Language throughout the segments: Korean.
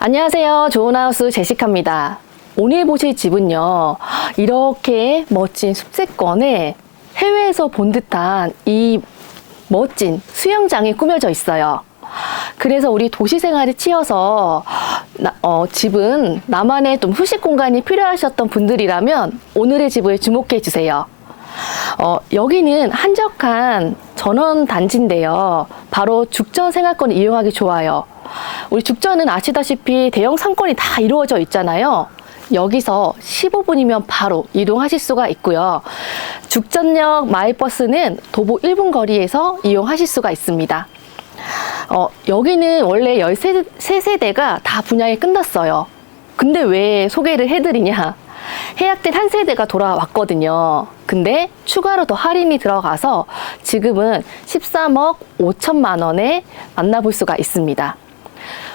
안녕하세요. 좋은 하우스 제시카입니다. 오늘 보실 집은요, 이렇게 멋진 숲세권에 해외에서 본 듯한 이 멋진 수영장이 꾸며져 있어요. 그래서 우리 도시 생활에 치여서 나- 어, 집은 나만의 좀 휴식 공간이 필요하셨던 분들이라면 오늘의 집을 주목해 주세요. 어, 여기는 한적한 전원 단지인데요. 바로 죽전 생활권을 이용하기 좋아요. 우리 죽전은 아시다시피 대형 상권이 다 이루어져 있잖아요. 여기서 15분이면 바로 이동하실 수가 있고요. 죽전역 마을버스는 도보 1분 거리에서 이용하실 수가 있습니다. 어, 여기는 원래 13세대가 다 분양이 끝났어요. 근데 왜 소개를 해드리냐? 해약된 한 세대가 돌아왔거든요. 근데 추가로 더 할인이 들어가서 지금은 13억 5천만 원에 만나볼 수가 있습니다.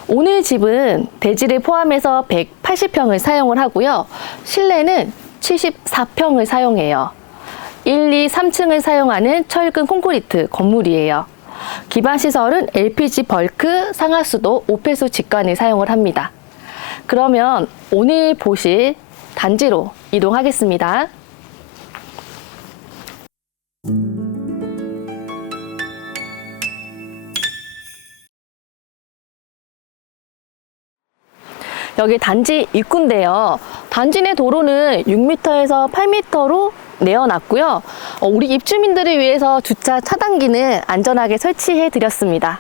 오늘 집은 대지를 포함해서 180평을 사용을 하고요. 실내는 74평을 사용해요. 1, 2, 3층을 사용하는 철근 콘크리트 건물이에요. 기반 시설은 LPG 벌크, 상하수도, 오폐수 직관을 사용을 합니다. 그러면 오늘 보실 단지로 이동하겠습니다. 여기 단지 입구인데요. 단지 내 도로는 6m에서 8m로 내어놨고요. 어, 우리 입주민들을 위해서 주차 차단기는 안전하게 설치해 드렸습니다.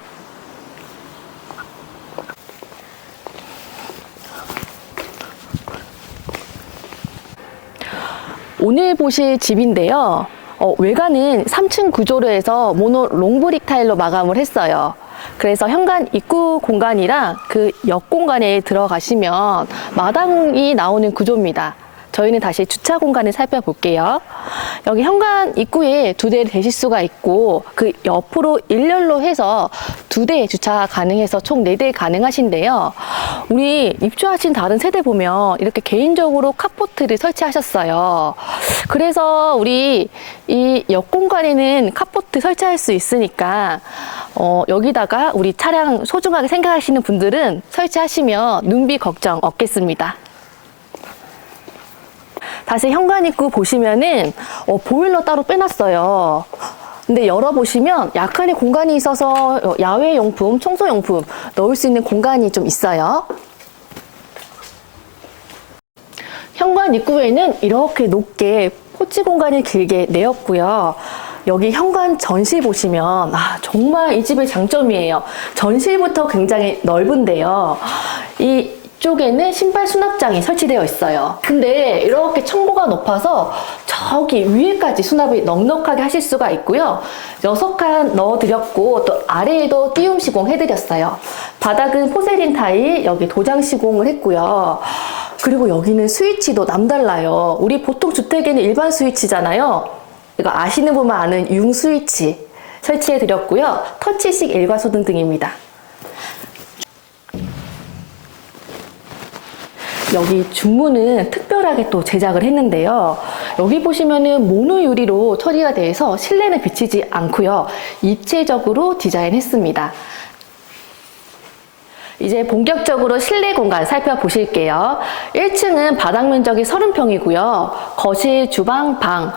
오늘 보실 집인데요. 어, 외관은 3층 구조로 해서 모노 롱브릭 타일로 마감을 했어요. 그래서 현관 입구 공간이랑 그 옆 공간에 들어가시면 마당이 나오는 구조입니다. 저희는 다시 주차 공간을 살펴볼게요. 여기 현관 입구에 두대 대실 수가 있고 그 옆으로 일렬로 해서 두 대 주차 가능해서 총 네 대 가능하신데요. 우리 입주하신 다른 세대 보면 이렇게 개인적으로 카포트를 설치하셨어요. 그래서 우리 이 옆 공간에는 카포트 설치할 수 있으니까 어, 여기다가 우리 차량 소중하게 생각하시는 분들은 설치하시면 눈비 걱정 없겠습니다. 다시 현관 입구 보시면은 어, 보일러 따로 빼놨어요. 근데 열어보시면 약간의 공간이 있어서 어, 야외 용품, 청소 용품 넣을 수 있는 공간이 좀 있어요. 현관 입구에는 이렇게 높게 포치 공간이 길게 내었고요. 여기 현관 전실 보시면 아, 정말 이 집의 장점이에요. 전실부터 굉장히 넓은데요. 이 쪽에는 신발 수납장이 설치되어 있어요. 근데 이렇게 청고가 높아서 저기 위에까지 수납을 넉넉하게 하실 수가 있고요. 여섯 칸 넣어드렸고 또 아래에도 띄움 시공 해드렸어요. 바닥은 포세린 타일, 여기 도장 시공을 했고요. 그리고 여기는 스위치도 남달라요. 우리 보통 주택에는 일반 스위치잖아요. 이거 아시는 분만 아는 융 스위치 설치해 드렸고요. 터치식 일과소등 등입니다. 여기 중문은 특별하게 또 제작을 했는데요. 여기 보시면은 모노 유리로 처리가 돼서 실내는 비치지 않고요. 입체적으로 디자인했습니다. 이제 본격적으로 실내 공간 살펴보실게요. 1층은 바닥 면적이 30평이고요. 거실, 주방, 방,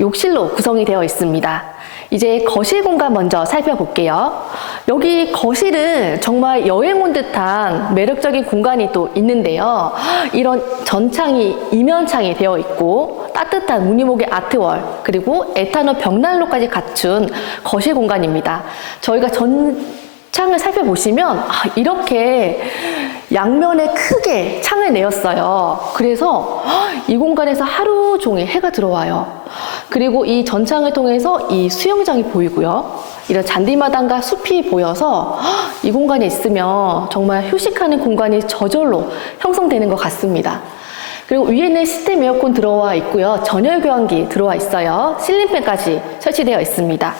욕실로 구성이 되어 있습니다. 이제 거실 공간 먼저 살펴볼게요. 여기 거실은 정말 여행 온 듯한 매력적인 공간이 또 있는데요. 이런 전창이 이면창이 되어 있고 따뜻한 무늬목의 아트월 그리고 에탄올 벽난로까지 갖춘 거실 공간입니다. 저희가 전 창을 살펴보시면 아, 이렇게 양면에 크게 창을 내었어요. 그래서 이 공간에서 하루 종일 해가 들어와요. 그리고 이 전창을 통해서 이 수영장이 보이고요. 이런 잔디마당과 숲이 보여서 이 공간에 있으면 정말 휴식하는 공간이 저절로 형성되는 것 같습니다. 그리고 위에는 시스템 에어컨 들어와 있고요. 전열 교환기 들어와 있어요. 실링팬까지 설치되어 있습니다.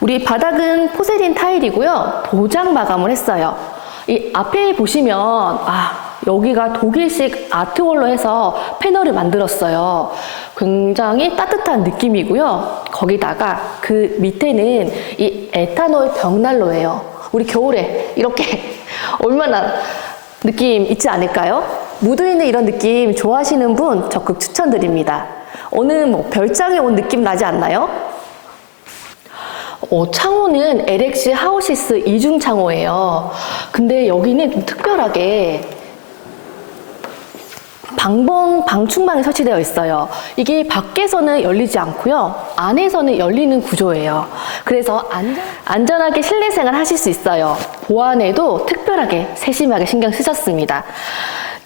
우리 바닥은 포세린 타일이고요. 도장 마감을 했어요. 이 앞에 보시면 아 여기가 독일식 아트월로 해서 패널을 만들었어요. 굉장히 따뜻한 느낌이고요. 거기다가 그 밑에는 이 에탄올 벽난로예요. 우리 겨울에 이렇게 얼마나 느낌 있지 않을까요? 무드 있는 이런 느낌 좋아하시는 분 적극 추천드립니다. 오늘 뭐 별장에 온 느낌 나지 않나요? 어, 창호는 LX 하우시스 이중 창호예요. 근데 여기는 좀 특별하게 방범 방충망이 설치되어 있어요. 이게 밖에서는 열리지 않고요. 안에서는 열리는 구조예요. 그래서 안전, 안전 하게 실내 생활 하실 수 있어요. 보안에도 특별하게 세심하게 신경 쓰셨습니다.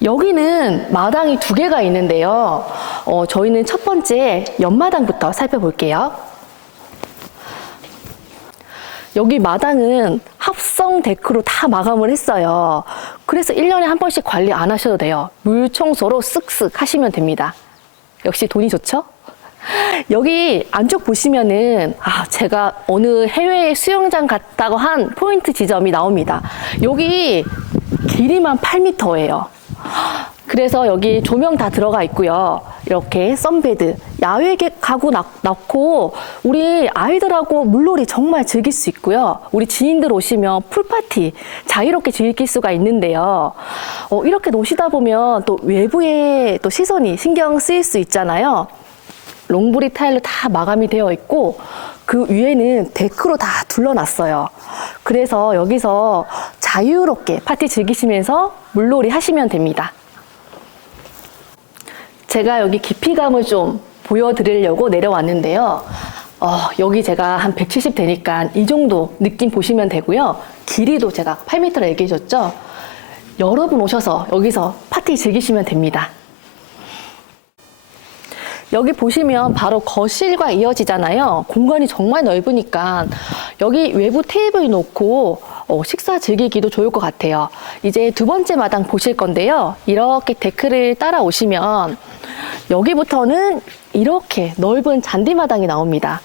여기는 마당이 두 개가 있는데요. 어, 저희는 첫 번째 옆마당부터 살펴볼게요. 여기 마당은 합성 데크로 다 마감을 했어요. 그래서 1년에 한 번씩 관리 안 하셔도 돼요. 물 청소로 쓱쓱 하시면 됩니다. 역시 돈이 좋죠? 여기 안쪽 보시면은 아 제가 어느 해외 수영장 갔다고 한 포인트 지점이 나옵니다. 여기 길이만 8m예요. 그래서 여기 조명 다 들어가 있고요. 이렇게 썬베드, 야외 가구 낳고 우리 아이들하고 물놀이 정말 즐길 수 있고요. 우리 지인들 오시면 풀파티 자유롭게 즐길 수가 있는데요. 어, 이렇게 노시다 보면 또 외부의 또 시선이 신경 쓰일 수 있잖아요. 롱브리 타일로 다 마감이 되어 있고 그 위에는 데크로 다 둘러놨어요. 그래서 여기서 자유롭게 파티 즐기시면서 물놀이 하시면 됩니다. 제가 여기 깊이감을 좀 보여드리려고 내려왔는데요. 어, 여기 제가 한 170 되니까 이 정도 느낌 보시면 되고요. 길이도 제가 8m라 얘기해줬죠. 여러분 오셔서 여기서 파티 즐기시면 됩니다. 여기 보시면 바로 거실과 이어지잖아요. 공간이 정말 넓으니까 여기 외부 테이블 놓고 어, 식사 즐기기도 좋을 것 같아요. 이제 두 번째 마당 보실 건데요. 이렇게 데크를 따라오시면 여기부터는 이렇게 넓은 잔디마당이 나옵니다.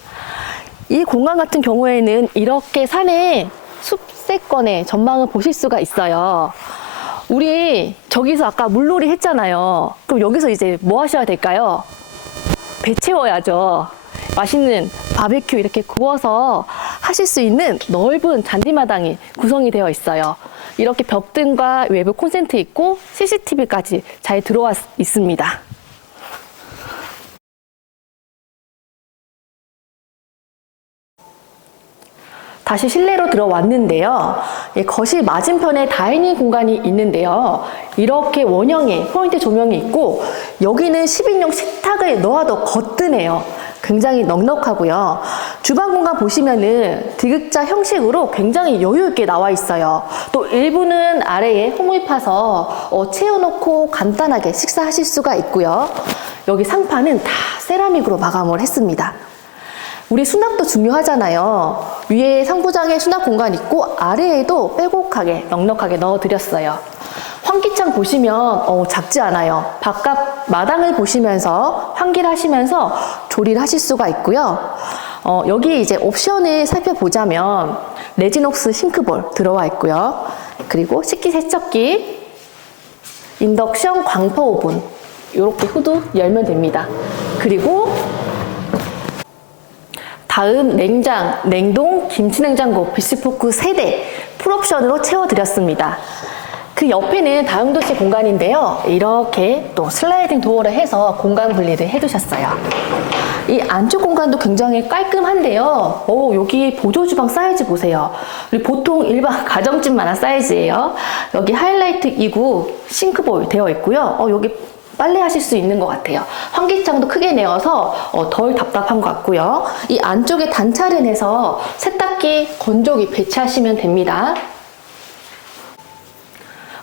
이 공간 같은 경우에는 이렇게 산의 숲세권의 전망을 보실 수가 있어요. 우리 저기서 아까 물놀이 했잖아요. 그럼 여기서 이제 뭐 하셔야 될까요? 배 채워야죠. 맛있는 바베큐 이렇게 구워서 하실 수 있는 넓은 잔디마당이 구성이 되어 있어요. 이렇게 벽등과 외부 콘센트 있고 CCTV까지 잘 들어와 있습니다. 다시 실내로 들어왔는데요. 예, 거실 맞은편에 다이닝 공간이 있는데요. 이렇게 원형의 포인트 조명이 있고 여기는 10인용 식탁을 넣어도 거뜬해요. 굉장히 넉넉하고요. 주방 공간 보시면은 디귿자 형식으로 굉장히 여유 있게 나와 있어요. 또 일부는 아래에 홈을 파서 어, 채워놓고 간단하게 식사하실 수가 있고요. 여기 상판은 다 세라믹으로 마감을 했습니다. 우리 수납도 중요하잖아요. 위에 상부장에 수납 공간 있고 아래에도 빼곡하게 넉넉하게 넣어드렸어요. 환기창 보시면 어, 작지 않아요. 바깥 마당을 보시면서 환기를 하시면서 조리를 하실 수가 있고요. 어, 여기 이제 옵션을 살펴보자면 레지녹스 싱크볼 들어와 있고요. 그리고 식기세척기, 인덕션 광포 오븐 이렇게 후드 열면 됩니다. 그리고 다음 냉장, 냉동, 김치냉장고, 비스포크 3대 풀옵션으로 채워드렸습니다. 그 옆에는 다용도실 공간인데요. 이렇게 또 슬라이딩 도어를 해서 공간 분리를 해두셨어요. 이 안쪽 공간도 굉장히 깔끔한데요. 오, 여기 보조 주방 사이즈 보세요. 보통 일반 가정집만한 사이즈예요. 여기 하이라이트 2구 싱크볼 되어 있고요. 어, 여기 빨래 하실 수 있는 것 같아요. 환기창도 크게 내어서 어, 덜 답답한 것 같고요. 이 안쪽에 단차를 내서 세탁기, 건조기 배치하시면 됩니다.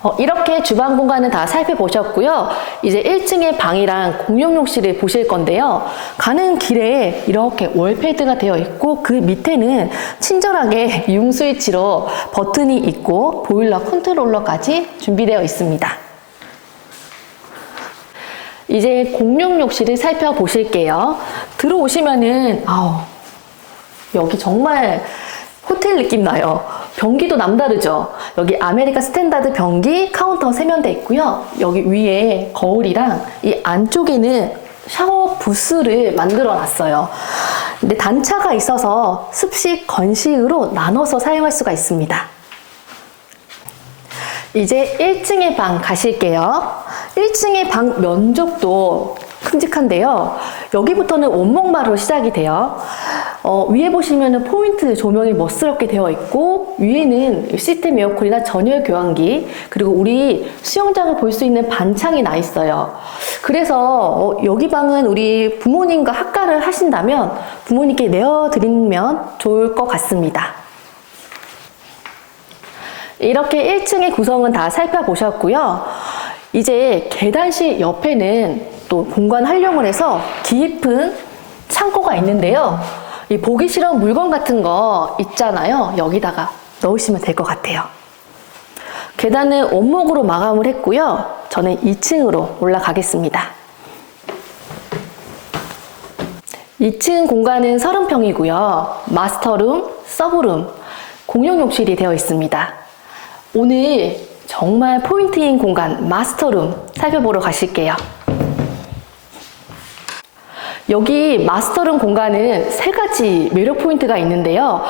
어, 이렇게 주방 공간은 다 살펴보셨고요. 이제 1층의 방이랑 공용 욕실을 보실 건데요. 가는 길에 이렇게 월패드가 되어 있고 그 밑에는 친절하게 융 스위치로 버튼이 있고 보일러 컨트롤러까지 준비되어 있습니다. 이제 공용 욕실을 살펴보실게요. 들어오시면은 아우 여기 정말 호텔 느낌 나요. 변기도 남다르죠. 여기 아메리카 스탠다드 변기 카운터 세면대 있고요. 여기 위에 거울이랑 이 안쪽에는 샤워 부스를 만들어 놨어요. 근데 단차가 있어서 습식, 건식으로 나눠서 사용할 수가 있습니다. 이제 1층의 방 가실게요. 1층의 방 면적도 큼직한데요. 여기부터는 원목마루로 시작이 돼요. 어, 위에 보시면은 포인트 조명이 멋스럽게 되어 있고 위에는 시스템 에어컨이나 전열 교환기 그리고 우리 수영장을 볼 수 있는 반창이 나 있어요. 그래서 어, 여기 방은 우리 부모님과 학가를 하신다면 부모님께 내어드리면 좋을 것 같습니다. 이렇게 1층의 구성은 다 살펴보셨고요. 이제 계단실 옆에는 또 공간 활용을 해서 깊은 창고가 있는데요. 이 보기 싫은 물건 같은 거 있잖아요. 여기다가 넣으시면 될 것 같아요. 계단은 원목으로 마감을 했고요. 저는 2층으로 올라가겠습니다. 2층 공간은 30평이고요. 마스터룸, 서브룸, 공용 욕실이 되어 있습니다. 오늘 정말 포인트인 공간 마스터룸 살펴보러 가실게요. 여기 마스터룸 공간은 세 가지 매력 포인트가 있는데요.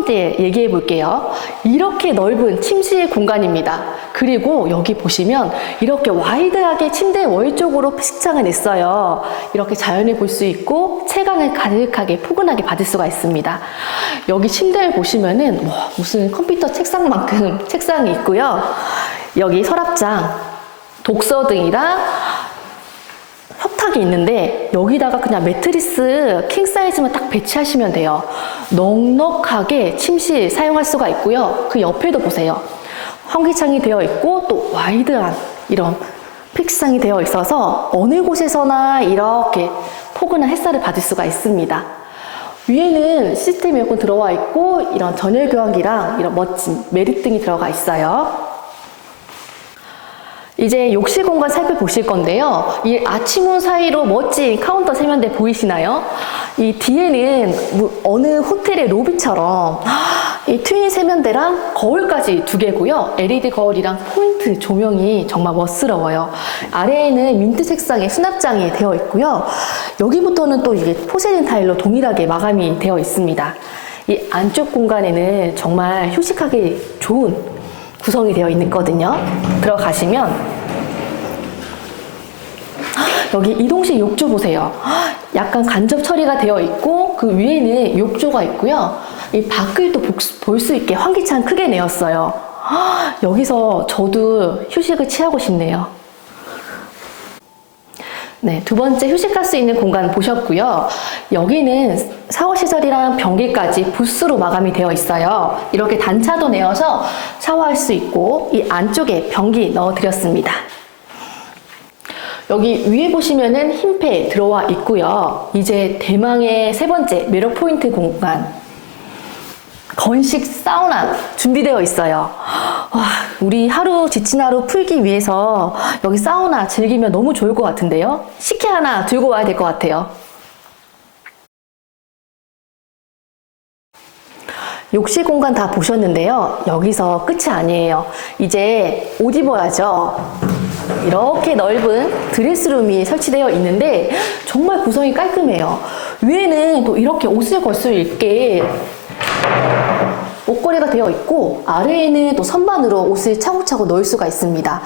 첫 번째 얘기해 볼게요. 이렇게 넓은 침실 공간입니다. 그리고 여기 보시면 이렇게 와이드하게 침대 월 쪽으로 식장을 냈어요. 이렇게 자연을 볼 수 있고 채광을 가득하게 포근하게 받을 수가 있습니다. 여기 침대를 보시면은 와, 무슨 컴퓨터 책상만큼 책상이 있고요. 여기 서랍장, 독서 등이랑 협탁이 있는데 여기다가 그냥 매트리스 킹 사이즈만 딱 배치하시면 돼요. 넉넉하게 침실 사용할 수가 있고요. 그 옆에도 보세요. 환기창이 되어 있고 또 와이드한 이런 픽스창이 되어 있어서 어느 곳에서나 이렇게 포근한 햇살을 받을 수가 있습니다. 위에는 시스템 에어컨 들어와 있고 이런 전열 교환기랑 이런 멋진 메리등이 들어가 있어요. 이제 욕실 공간 살펴보실 건데요. 이 아치문 사이로 멋진 카운터 세면대 보이시나요? 이 뒤에는 뭐 어느 호텔의 로비처럼 이 트윈 세면대랑 거울까지 두 개고요. LED 거울이랑 포인트 조명이 정말 멋스러워요. 아래에는 민트 색상의 수납장이 되어 있고요. 여기부터는 또 이게 포세린 타일로 동일하게 마감이 되어 있습니다. 이 안쪽 공간에는 정말 휴식하기 좋은 구성이 되어 있거든요. 들어가시면 여기 이동식 욕조 보세요. 약간 간접 처리가 되어 있고 그 위에는 욕조가 있고요. 이 밖을 또 볼 수 있게 환기창 크게 내었어요. 여기서 저도 휴식을 취하고 싶네요. 네, 두 번째 휴식할 수 있는 공간 보셨고요. 여기는 샤워 시설이랑 변기까지 부스로 마감이 되어 있어요. 이렇게 단차도 내어서 샤워할 수 있고 이 안쪽에 변기 넣어 드렸습니다. 여기 위에 보시면은 흰폐 들어와 있고요. 이제 대망의 세 번째 매력 포인트 공간 건식 사우나 준비되어 있어요. 와, 우리 하루 지친 하루 풀기 위해서 여기 사우나 즐기면 너무 좋을 것 같은데요. 식혜 하나 들고 와야 될 것 같아요. 욕실 공간 다 보셨는데요. 여기서 끝이 아니에요. 이제 옷 입어야죠. 이렇게 넓은 드레스룸이 설치되어 있는데 정말 구성이 깔끔해요. 위에는 또 이렇게 옷을 걸 수 있게 옷걸이가 되어 있고 아래에는 또 선반으로 옷을 차고차고 넣을 수가 있습니다.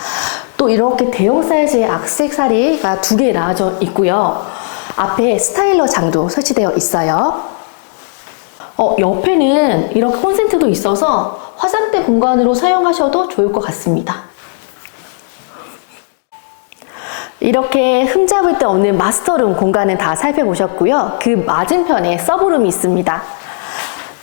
또 이렇게 대형 사이즈의 악세사리가 두 개 나와져 있고요. 앞에 스타일러 장도 설치되어 있어요. 어, 옆에는 이렇게 콘센트도 있어서 화장대 공간으로 사용하셔도 좋을 것 같습니다. 이렇게 흠잡을 데 없는 마스터룸 공간은 다 살펴보셨고요. 그 맞은편에 서브룸이 있습니다.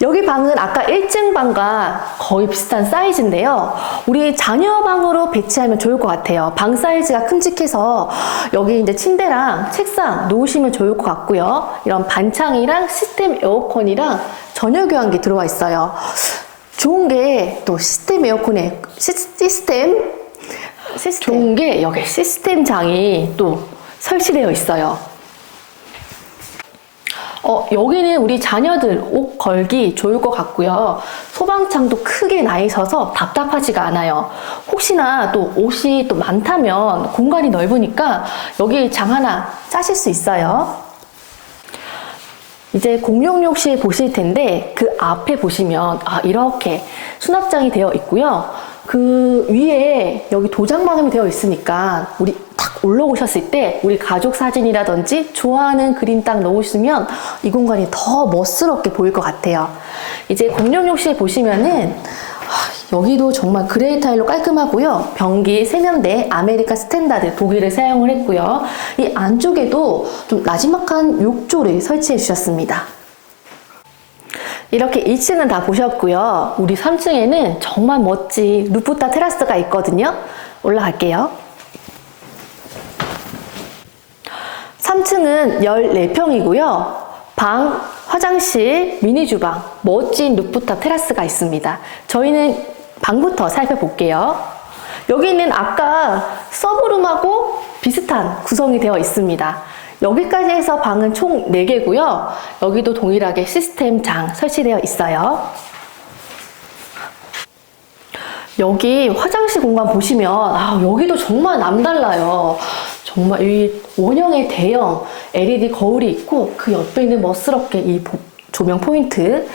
여기 방은 아까 1층 방과 거의 비슷한 사이즈인데요. 우리 자녀 방으로 배치하면 좋을 것 같아요. 방 사이즈가 큼직해서 여기 이제 침대랑 책상 놓으시면 좋을 것 같고요. 이런 반창이랑 시스템 에어컨이랑 전열 교환기 들어와 있어요. 좋은 게 또 시스템 에어컨에 시, 시스템 시스템. 좋은 게 여기 시스템 장이 또 설치되어 있어요. 어, 여기는 우리 자녀들 옷 걸기 좋을 것 같고요. 소방창도 크게 나 있어서 답답하지가 않아요. 혹시나 또 옷이 또 많다면 공간이 넓으니까 여기 장 하나 짜실 수 있어요. 이제 공용 욕실 보실 텐데 그 앞에 보시면 아, 이렇게 수납장이 되어 있고요. 그 위에 여기 도장 마감이 되어 있으니까 우리 딱 올라오셨을 때 우리 가족 사진이라든지 좋아하는 그림 딱 넣으시면 이 공간이 더 멋스럽게 보일 것 같아요. 이제 공룡 욕실 보시면은 하, 여기도 정말 그레이 타일로 깔끔하고요. 변기 세면대 아메리카 스탠다드 독일을 사용을 했고요. 이 안쪽에도 좀 나지막한 욕조를 설치해 주셨습니다. 이렇게 2층은 다 보셨고요. 우리 3층에는 정말 멋진 루프탑 테라스가 있거든요. 올라갈게요. 3층은 14평이고요. 방, 화장실, 미니 주방, 멋진 루프탑 테라스가 있습니다. 저희는 방부터 살펴볼게요. 여기는 아까 서브룸하고 비슷한 구성이 되어 있습니다. 여기까지 해서 방은 총 4개고요. 여기도 동일하게 시스템 장 설치되어 있어요. 여기 화장실 공간 보시면 아, 여기도 정말 남달라요. 정말 이 원형의 대형 LED 거울이 있고 그 옆에 있는 멋스럽게 이 보- 조명 포인트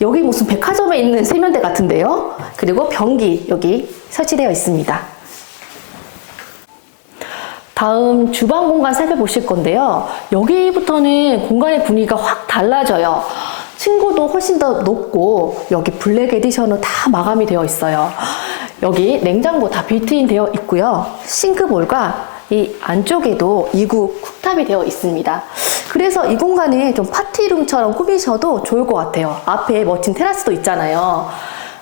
여기 무슨 백화점에 있는 세면대 같은데요. 그리고 변기 여기 설치되어 있습니다. 다음 주방 공간 살펴보실 건데요. 여기부터는 공간의 분위기가 확 달라져요. 층고도 훨씬 더 높고 여기 블랙 에디션으로 다 마감이 되어 있어요. 여기 냉장고 다 빌트인 되어 있고요. 싱크볼과 이 안쪽에도 이구 쿡탑이 되어 있습니다. 그래서 이 공간을 좀 파티룸처럼 꾸미셔도 좋을 것 같아요. 앞에 멋진 테라스도 있잖아요.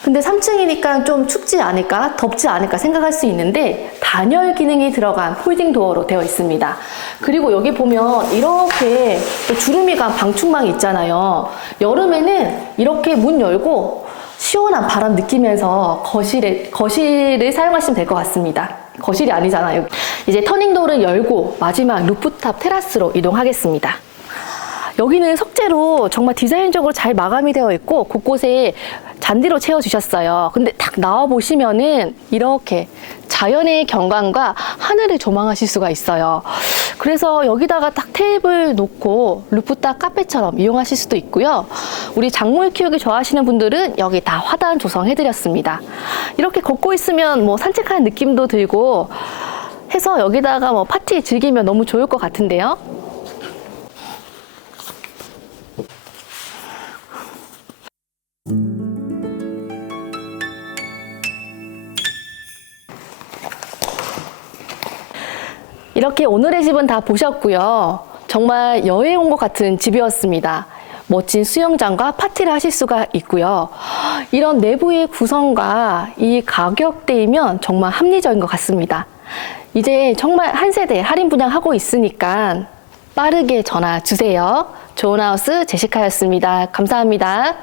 근데 3층이니까 좀 춥지 않을까, 덥지 않을까 생각할 수 있는데 단열 기능이 들어간 폴딩 도어로 되어 있습니다. 그리고 여기 보면 이렇게 또 주름이가 방충망이 있잖아요. 여름에는 이렇게 문 열고 시원한 바람 느끼면서 거실에, 거실을 사용하시면 될 것 같습니다. 거실이 아니잖아요. 이제 터닝도어를 열고 마지막 루프탑 테라스로 이동하겠습니다. 여기는 석재로 정말 디자인적으로 잘 마감이 되어 있고 곳곳에 잔디로 채워주셨어요. 근데 딱 나와 보시면은 이렇게 자연의 경관과 하늘을 조망하실 수가 있어요. 그래서 여기다가 딱 테이블 놓고 루프탑 카페처럼 이용하실 수도 있고요. 우리 작물 키우기 좋아하시는 분들은 여기 다 화단 조성해드렸습니다. 이렇게 걷고 있으면 뭐 산책하는 느낌도 들고 해서 여기다가 뭐 파티 즐기면 너무 좋을 것 같은데요. 이렇게 오늘의 집은 다 보셨고요. 정말 여행 온 것 같은 집이었습니다. 멋진 수영장과 파티를 하실 수가 있고요. 이런 내부의 구성과 이 가격대이면 정말 합리적인 것 같습니다. 이제 정말 한 세대 할인 분양하고 있으니까 빠르게 전화 주세요. 좋은 하우스 제시카였습니다. 감사합니다.